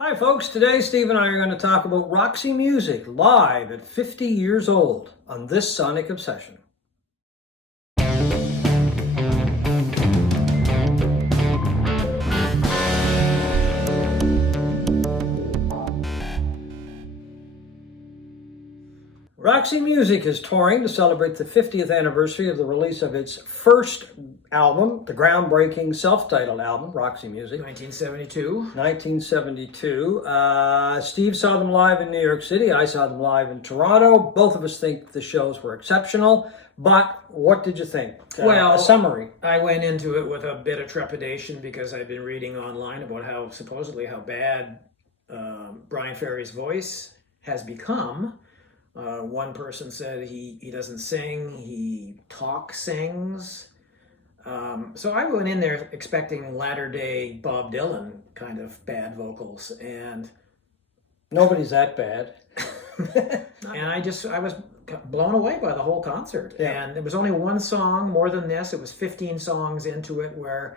Hi folks, today Steve and I are going to talk about Roxy music live at 50 years old on this Sonic Obsession. Roxy Music is touring to celebrate the 50th anniversary of the release of its first album, the groundbreaking self-titled album, Roxy Music. 1972. 1972. Steve saw them live in New York City. I saw them live in Toronto. Both of us think the shows were exceptional. But what did you think? Well, a summary. I went into it with a bit of trepidation because I've been reading online about how bad Bryan Ferry's voice has become. One person said he doesn't sing, he sings. So I went in there expecting latter-day Bob Dylan kind of bad vocals, and nobody's that bad. and I was blown away by the whole concert. Yeah. And there was only one song more than this. It was 15 songs into it where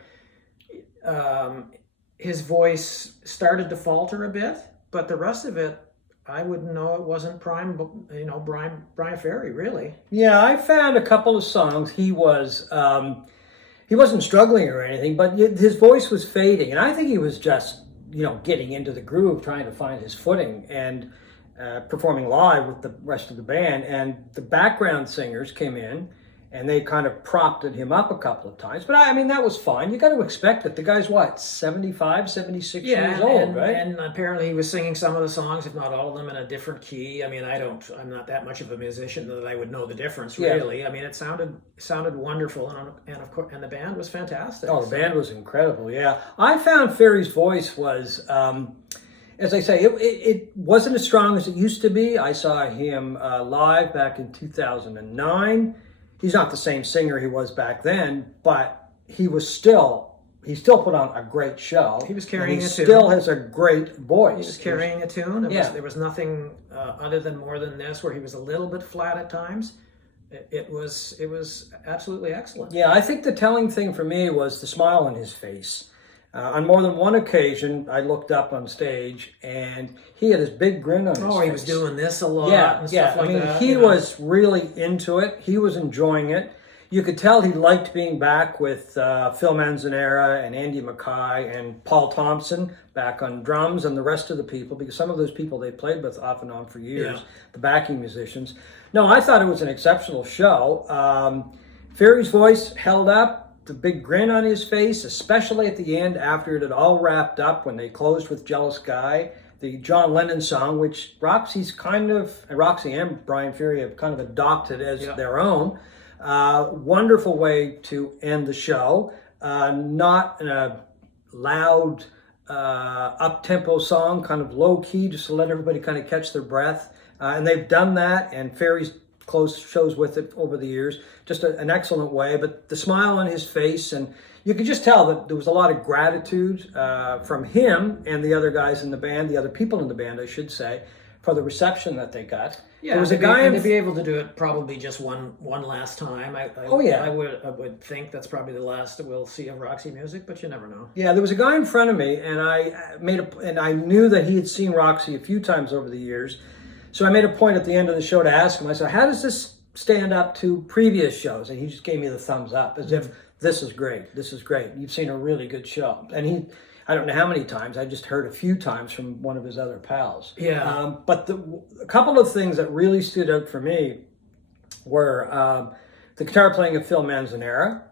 his voice started to falter a bit, but the rest of it, I wouldn't know it wasn't Bryan Ferry, really. Yeah, I found a couple of songs. He wasn't struggling or anything, but his voice was fading, and I think he was just, getting into the groove, trying to find his footing, and performing live with the rest of the band. And the background singers came in, and they kind of propped him up a couple of times. But I mean, that was fine. You got to expect it. The guy's what, 75, 76 years old, right? And apparently he was singing some of the songs, if not all of them, in a different key. I mean, I'm not that much of a musician that I would know the difference, really. Yeah. I mean, it sounded wonderful, and the band was fantastic. Oh, the band was incredible, yeah. I found Ferry's voice was, as I say, it wasn't as strong as it used to be. I saw him live back in 2009. He's not the same singer he was back then, but he still put on a great show. He was carrying a tune. He still has a great voice. He was carrying a tune. There was nothing other than more than this, where he was a little bit flat at times. It was absolutely excellent. Yeah, I think the telling thing for me was the smile on his face. On more than one occasion, I looked up on stage, and he had this big grin on his face. Oh, he was doing this a lot and stuff like that. He was really into it. He was enjoying it. You could tell he liked being back with Phil Manzanera and Andy MacKay and Paul Thompson back on drums and the rest of the people, because some of those people they played with off and on for years, the backing musicians. No, I thought it was an exceptional show. Ferry's voice held up. The big grin on his face, especially at the end after it had all wrapped up when they closed with Jealous Guy, the John Lennon song, which Roxy and Bryan Ferry have kind of adopted as their own. Wonderful way to end the show. Not in a loud, up-tempo song, kind of low-key, just to let everybody kind of catch their breath. And they've done that, and Ferry's closed shows with it over the years. Just an excellent way, but the smile on his face, and you could just tell that there was a lot of gratitude from him and the other guys in the band, the other people in the band, I should say, for the reception that they got. Yeah, there was a guy, and to be able to do it probably just one last time. I would think that's probably the last that we'll see of Roxy music, but you never know. Yeah, there was a guy in front of me, and I knew that he had seen Roxy a few times over the years. So I made a point at the end of the show to ask him, I said, how does this stand up to previous shows? And he just gave me the thumbs up, as if, this is great, you've seen a really good show. And I don't know how many times, I just heard a few times from one of his other pals. Yeah. But a couple of things that really stood out for me were the guitar playing of Phil Manzanera,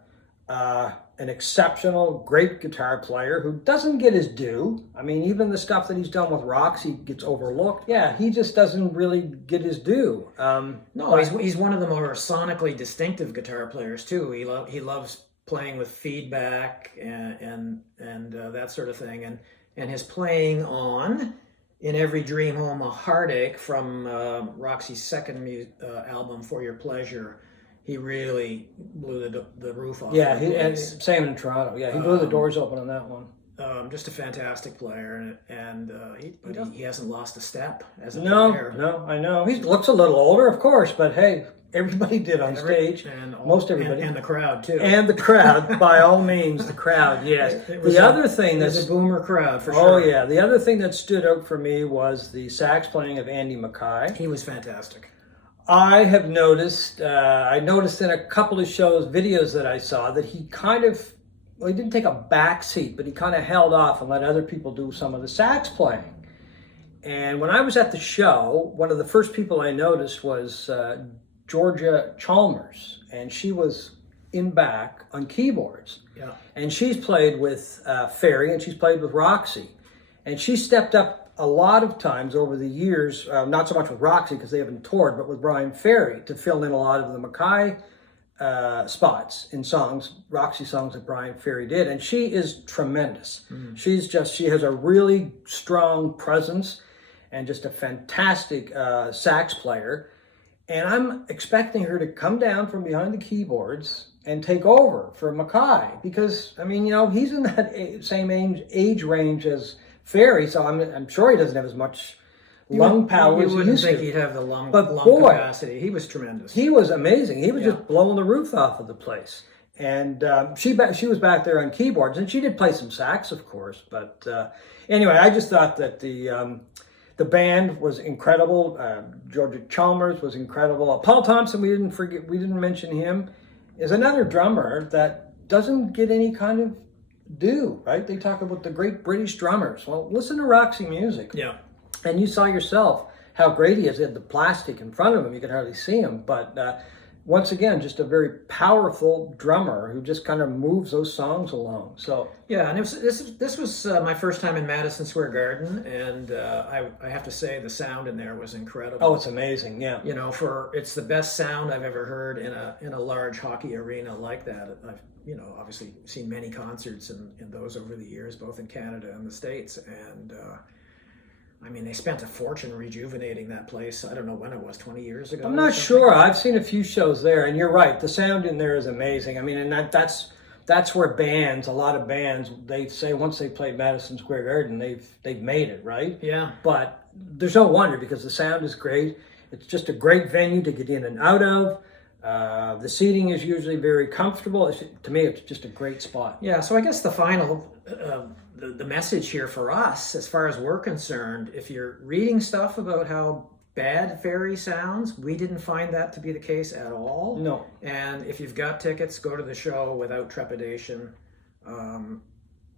an exceptional, great guitar player who doesn't get his due. I mean, even the stuff that he's done with Roxy gets overlooked. Yeah, he just doesn't really get his due. No, he's one of the more sonically distinctive guitar players too. He loves playing with feedback and that sort of thing. And his playing on In Every Dream Home a Heartache from Roxy's second album, For Your Pleasure. He really blew the roof off. Yeah, and same in Toronto. Yeah, he blew the doors open on that one. Just a fantastic player, and he hasn't lost a step as a No, player. no, I know. He looks a little older, of course, but hey, everybody did on stage. Most everybody. And the crowd, too. And the crowd, by all means, the crowd, yes. The other thing There's that's... a boomer crowd, for sure. Oh, yeah. The other thing that stood out for me was the sax playing of Andy MacKay. He was fantastic. I have noticed, I noticed in a couple of shows, videos that I saw, that he kind of, well, he didn't take a back seat, but he kind of held off and let other people do some of the sax playing. And when I was at the show, one of the first people I noticed was Georgia Chalmers, and she was in back on keyboards. Yeah. And she's played with Ferry, and she's played with Roxy. And she stepped up a lot of times over the years, not so much with Roxy because they haven't toured, but with Bryan Ferry to fill in a lot of the MacKay spots in songs, Roxy songs that Bryan Ferry did. And she is tremendous. She has a really strong presence and just a fantastic sax player. And I'm expecting her to come down from behind the keyboards and take over for MacKay because, I mean, you know, he's in that same age range as Ferry, so I'm sure he doesn't have as much lung power as he used to. You wouldn't think he'd have the lung boy, capacity. He was tremendous. He was amazing. He was just blowing the roof off of the place. And she was back there on keyboards, and she did play some sax, of course. But anyway, I just thought that the band was incredible. Georgia Chalmers was incredible. Paul Thompson, we didn't mention him, is another drummer that doesn't get any kind of due, right? They talk about the great British drummers. Well, listen to Roxy music. Yeah. And you saw yourself how great he is. He had the plastic in front of him. You could hardly see him. But once again, just a very powerful drummer who just kind of moves those songs along. So yeah, and this was my first time in Madison Square Garden, and I have to say the sound in there was incredible. Oh, it's amazing, yeah. You know, it's the best sound I've ever heard in a large hockey arena like that. I've obviously seen many concerts in those over the years, both in Canada and the States, and I mean, they spent a fortune rejuvenating that place. I don't know when it was, 20 years ago? I'm not sure. I've seen a few shows there, and you're right. The sound in there is amazing. I mean, and that's where a lot of bands, they say once they play Madison Square Garden, they've made it, right? Yeah. But there's no wonder because the sound is great. It's just a great venue to get in and out of. The seating is usually very comfortable. To me, it's just a great spot. Yeah, so I guess the final, the message here for us, as far as we're concerned, if you're reading stuff about how bad Ferry sounds, we didn't find that to be the case at all. No. And if you've got tickets, go to the show without trepidation.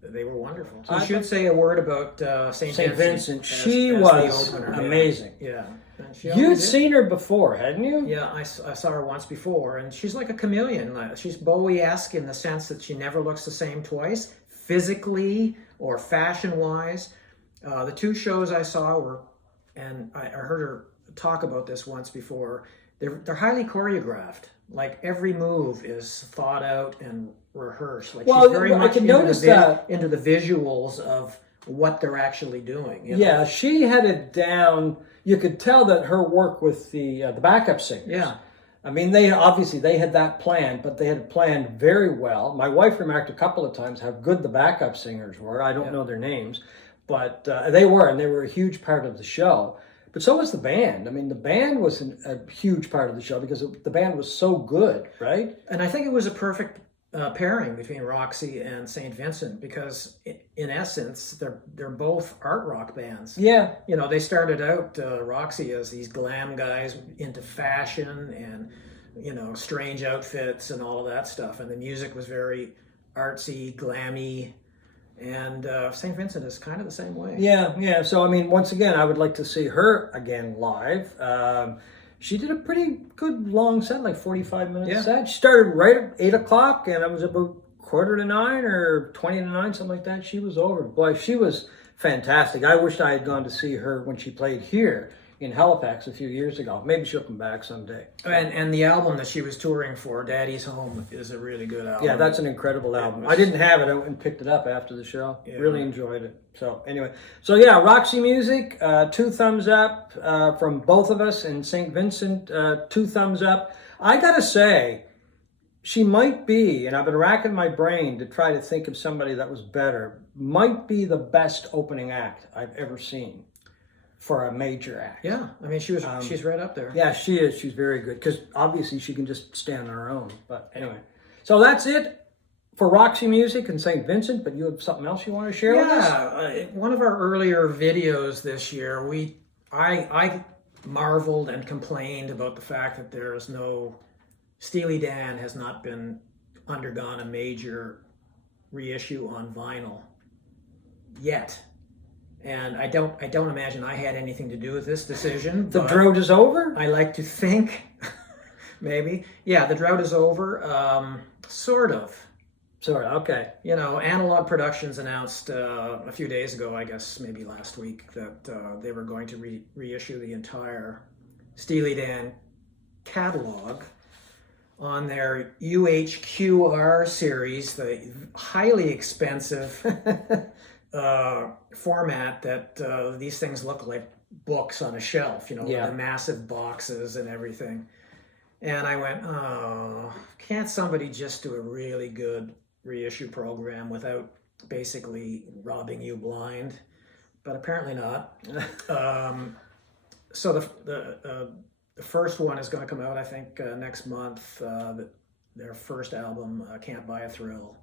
They were wonderful. So I should say a word about St. Vincent. She was amazing. Yeah. You'd seen her before, hadn't you? Yeah, I saw her once before, and she's like a chameleon. She's Bowie-esque in the sense that she never looks the same twice, physically or fashion-wise. The two shows I saw were, and I heard her talk about this once before, they're highly choreographed. Like every move is thought out and rehearsed. Like she's very much into the visuals of what they're actually doing. Yeah, she had it down. You could tell that her work with the backup singers. Yeah. I mean, they had that planned, but they had it planned very well. My wife remarked a couple of times how good the backup singers were. I don't know their names, but they were a huge part of the show. But so was the band. I mean, the band was a huge part of the show because the band was so good, right? And I think it was a perfect pairing between Roxy and St. Vincent because, in essence, they're both art rock bands. Yeah. You know, they started out, Roxy, as these glam guys into fashion and, strange outfits and all of that stuff. And the music was very artsy, glammy. And St. Vincent is kind of the same way. Yeah. So, I mean, once again, I would like to see her again live. She did a pretty good long set, like 45-minute set. She started right at 8 o'clock, and it was about 8:45 or 20 to 9, something like that. She was over. Boy, she was fantastic. I wished I had gone to see her when she played here in Halifax a few years ago. Maybe she'll come back someday. And the album that she was touring for, Daddy's Home, is a really good album. Yeah, that's an incredible album. I didn't have it. I went and picked it up after the show. Yeah. Really enjoyed it. So anyway, Roxy Music, 2 thumbs up from both of us, and St. Vincent, 2 thumbs up. I gotta say, she might be, and I've been racking my brain to try to think of somebody that was better, might be the best opening act I've ever seen for a major act. Yeah, I mean, she's right up there. Yeah, she is. She's very good because obviously she can just stand on her own. But anyway, so that's it for Roxy Music and St. Vincent. But you have something else you want to share with us? Yeah, one of our earlier videos this year, I marveled and complained about the fact that there is no Steely Dan has not been undergone a major reissue on vinyl yet. And I don't imagine I had anything to do with this decision. The drought is over? I like to think, maybe. Yeah, the drought is over. Sort of. Sort of, okay. You know, Analog Productions announced a few days ago, I guess maybe last week, that they were going to reissue the entire Steely Dan catalog on their UHQR series, the highly expensive format that these things look like books on a shelf, you know, Yeah. the massive boxes and everything. And I went, oh, can't somebody just do a really good reissue program without basically robbing you blind? But apparently not. So the first one is going to come out, I think, next month. Their first album, Can't Buy a Thrill,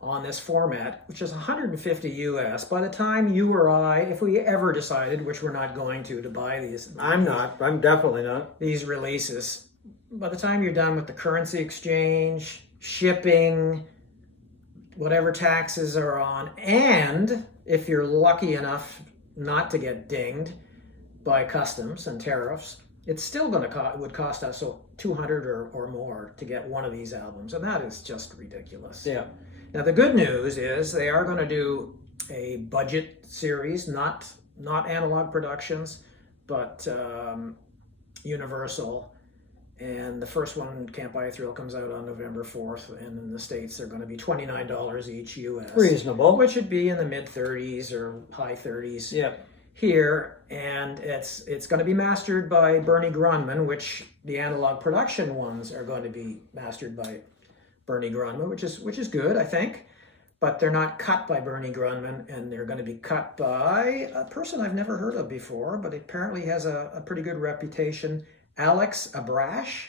on this format, which is 150 US. By the time you or I, if we ever decided, which we're not going to buy these. I'm not. I'm definitely not. These releases, by the time you're done with the currency exchange, shipping, whatever taxes are on, and if you're lucky enough not to get dinged by customs and tariffs, it's still going to would cost us $200 or more to get one of these albums, and that is just ridiculous. Yeah. Now the good news is they are going to do a budget series, not Analog Productions, but Universal. And the first one, Can't Buy a Thrill, comes out on November 4th, and in the States they're going to be $29 each US. Reasonable. Which would be in the mid 30s or high 30s. Yeah. Here, and it's going to be mastered by Bernie Grunman, which the Analog Production ones are going to be mastered by Bernie Grunman, which is good, I think. But they're not cut by Bernie Grunman, and they're going to be cut by a person I've never heard of before, but apparently has a pretty good reputation, Alex Abrash.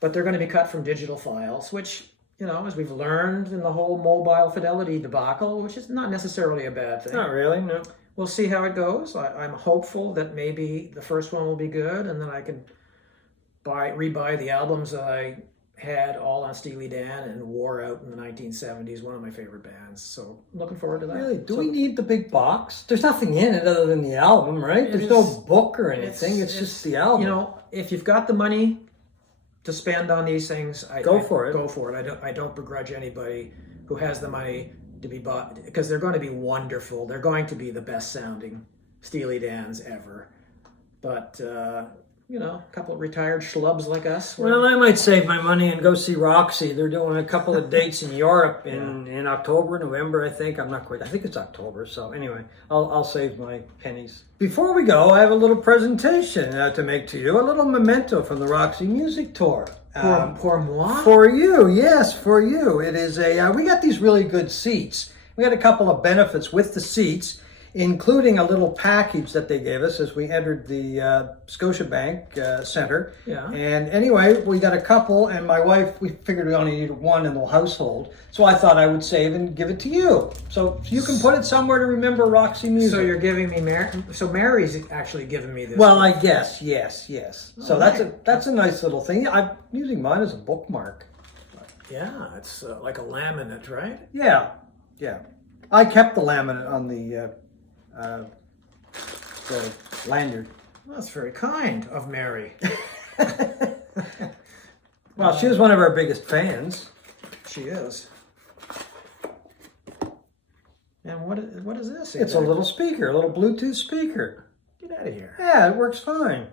But they're going to be cut from digital files, which, you know, as we've learned in the whole mobile fidelity debacle, which is not necessarily a bad thing. Not really, no. We'll see how it goes. I'm hopeful that maybe the first one will be good, and then I can rebuy the albums that I had all on Steely Dan and wore out in the 1970s. One of my favorite bands. So looking forward to that. Really? Do we need the big box? There's nothing in it other than the album, right? There's no book or anything. It's just the album. You know, if you've got the money to spend on these things, Go for it. Go for it. I don't begrudge anybody who has the money to be bought, because they're going to be wonderful. They're going to be the best sounding Steely Dans ever. But you know, a couple of retired schlubs like us. Well, I might save my money and go see Roxy. They're doing a couple of dates in Europe in October, November, I think. I'm not quite. I think it's October. So anyway, I'll save my pennies. Before we go, I have a little presentation to make to you. A little memento from the Roxy Music Tour. Pour moi? For you, yes, for you. It is we got these really good seats. We had a couple of benefits with the seats, including a little package that they gave us as we entered the Scotiabank Center. Yeah. And anyway, we got a couple, and my wife, we figured we only needed one in the household. So I thought I would save and give it to you. So you can put it somewhere to remember Roxy music. So you're giving me So Mary's actually giving me this. Well, I guess, yes. So right. that's a nice little thing. I'm using mine as a bookmark. Yeah, it's like a laminate, right? Yeah. I kept the laminate on the lanyard. That's very kind of Mary. Well, she was one of our biggest fans. She is. And what is this? It's a little speaker, a little Bluetooth speaker. Get out of here. Yeah, it works fine.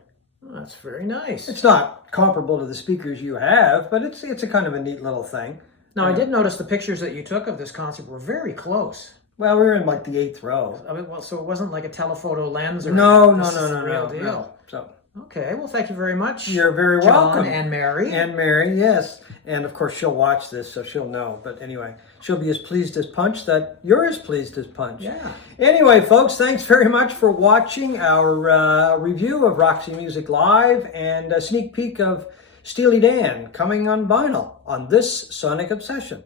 Oh, that's very nice. It's not comparable to the speakers you have, but it's a kind of a neat little thing. Now, I did notice the pictures that you took of this concert were very close. Well, we were in like the 8th row. I mean, well, so it wasn't like a telephoto lens or No. This is the real deal. No. So Okay, well, thank you very much. You're very John welcome. and Mary. And Mary, yes. And of course, she'll watch this, so she'll know. But anyway, she'll be as pleased as Punch that you're as pleased as Punch. Yeah. Anyway, folks, thanks very much for watching our review of Roxy Music Live and a sneak peek of Steely Dan coming on vinyl on this Sonic Obsession.